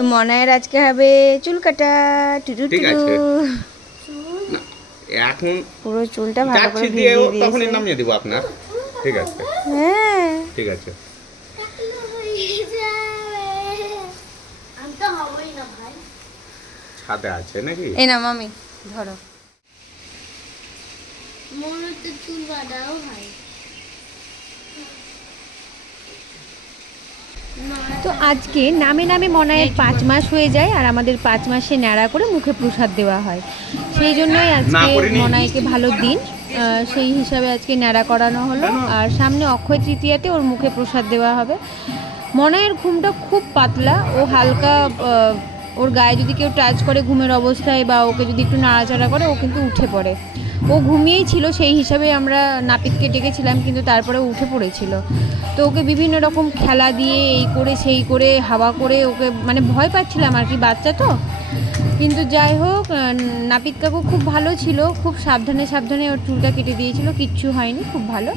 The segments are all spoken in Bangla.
তো মনায়ের আজকে হবে চুল কাটা টুটু টুটু। এখন পুরো চুলটা ভালো করে দিয়ে ভিজিয়ে দিয়েছে। তখনই নামিয়ে দেব আপনার। ঠিক আছে, হ্যাঁ ঠিক আছে। ছাদে আছে নাকি? এই না মামি ধরো। চুল বাঁধাও হয়। তো আজকে নামে নামে মনায়ের 5 মাস হয়ে যায়, আর আমাদের 5 মাসে ন্যাড়া করে মুখে প্রসাদ দেওয়া হয়। সেই জন্যই আজকে মনাইকে ভালো দিন, সেই হিসাবে আজকে ন্যাড়া করানো হলো। আর সামনে অক্ষয় তৃতীয়াতে ওর মুখে প্রসাদ দেওয়া হবে। মনায়ের ঘুমটা খুব পাতলা, ও হালকা ওর গায়ে যদি কেউ টাচ করে ঘুমের অবস্থায় বা ওকে যদি একটু নাড়াচাড়া করে ও কিন্তু উঠে পড়ে। ও ঘুমিয়েই ছিল, সেই হিসাবে আমরা নাপিতকে ডেকেছিলাম, কিন্তু তারপরে উঠে পড়েছিল। তো ওকে বিভিন্ন রকম খেলা দিয়ে এই করে সেই করে হাওয়া করে ওকে মানে ভয় পাচ্ছিলাম আর কি, বাচ্চা তো। কিন্তু যাই হোক, নাপিত কাকু খুব ভালো ছিল, খুব সাবধানে সাবধানে ওর চুলটা কেটে দিয়েছিল, কিচ্ছু হয়নি, খুব ভালো।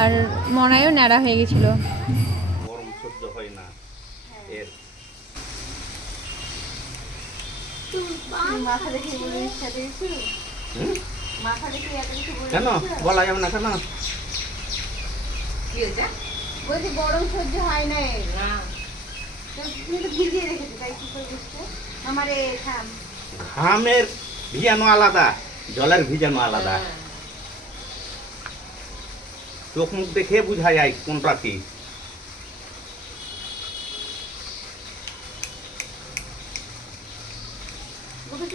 আর মনায়ও ন্যাড়া হয়ে গেছিলো। গরম সহ্য হয় না এর। মাথা দেখে বলে ইচ্ছা দিয়েছি, মাথা দেখে এত কিছু বলে কেন বলা যাবে না? কেন কি হয়েছে? বলছি গরম সহ্য হয় না এর। না তুমি তো ভিজিয়ে রেখেছো, তাই কি করে বুঝতে? আমারে থাম। ঘামের ভিজানো আলাদা, জলের ভিজানো আলাদা। চোখ মুখ দেখে বোঝা যায় কোনটা কি।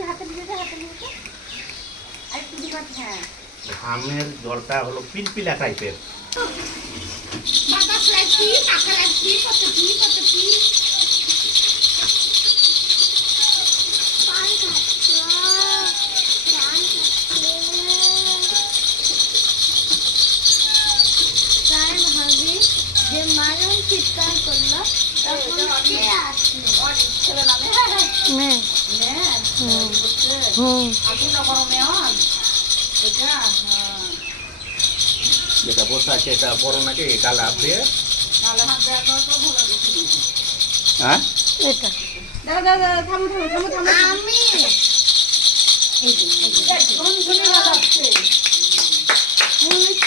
হাতে ভিজেছে, হাতে ভিজেছে আর একটু দিবা। হ্যাঁ, ঘামের জলটা হলো পিলপিলা টাইপের। যে মারণ চিৎকার করলো তখন কে যেটা বসে আছে এটা বড় নাকি কালা আপনি? হ্যাঁ এটা দাদা দাদা থামো থামো থামো থামো। আমি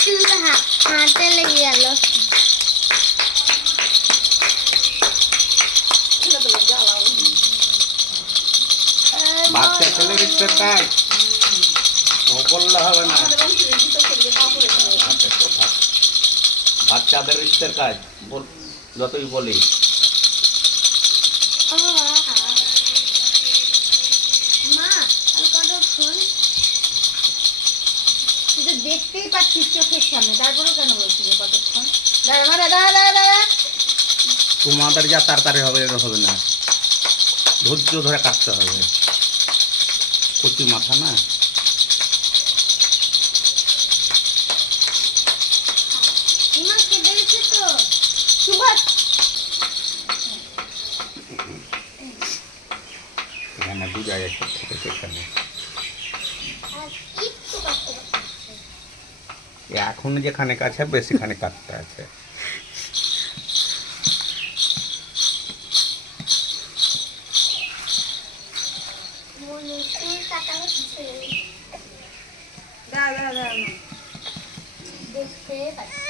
চুল হাতে লেগে গেল। বাচ্চা ছেলের ইচ্ছে তাই ও বললে হবে না। বাচ্চাদের ইচ্ছের কাজ যতই বলি। মা আর কতক্ষণ? তুই তো দেখতেই পাচ্ছিস চোখের সামনে, তারপরেও কেন বলছিস কতক্ষণ? দাঁড়া দাঁড়া দাঁড়া দাঁড়া দাঁড়া। তোমাদের যা তাড়াতাড়ি হবে হবে না, ধৈর্য ধরে কাটতে হবে। কচি মাথা না। মা কেটে গেছে তো। সুভাষ এখানে দু জায়গায় ছোট সেখানে আর একটু কাটতে এখন যেখানে কাছে বেশিখানে কাটতে আছে। মনে চুল কাটা হচ্ছে দাঁড়া দাঁড়া দাঁড়া। দেখতে পাচ্ছি।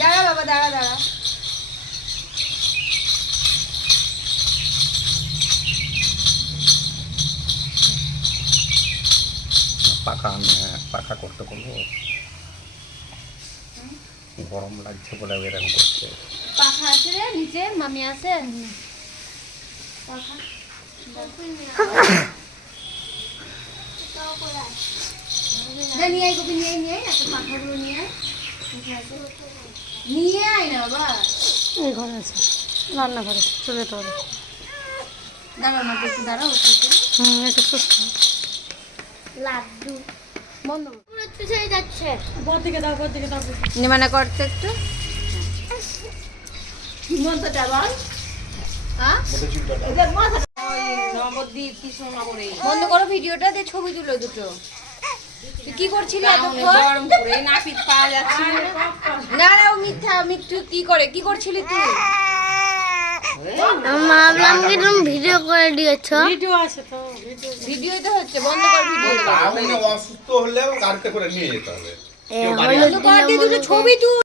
দাঁড়া বাবা দাঁড়া দাঁড়া। পাখা করতে করবো, গরম লাগছে বলে এরকম করছে। পাখা আছে রে নিচে, মামি আছে পাখা। নিয়ে আয় কবি, নিয়ে নিয়ে আয় পাখাগুলো নিয়ে আয়। নিয়ে আয় না বাবা। এই ঘরে আছে, রান্নাঘরে চলে যেতে হবে। দাঁড়া মা, একটু দাঁড়াও। একটু সুস্থ লাড্ডু বন্ধ পুরো চুষে যাচ্ছে। বর দিকে দাও, বর দিকে দাও। নিমানা করতে একটু। হ্যাঁ? বন্ধ করো ভিডিওটা, দিয়ে ছবি তুলো দুটো। তুই কি করছিলি এতক্ষণ? না না, ও মিথ্যা মিথ্যু কি করছিলি তুই? ভাবলাম কি তুমি ভিডিও করে দিয়েছো। ভিডিও আছে তো, ভিডিও ভিডিওই তো হচ্ছে, বন্ধ কর ভিডিও। তাহলে অসুস্থ হলেও গাড়িতে করে নিয়ে যেতে হবে। বন্ধ কর, দিয়ে দুটো ছবি তুল।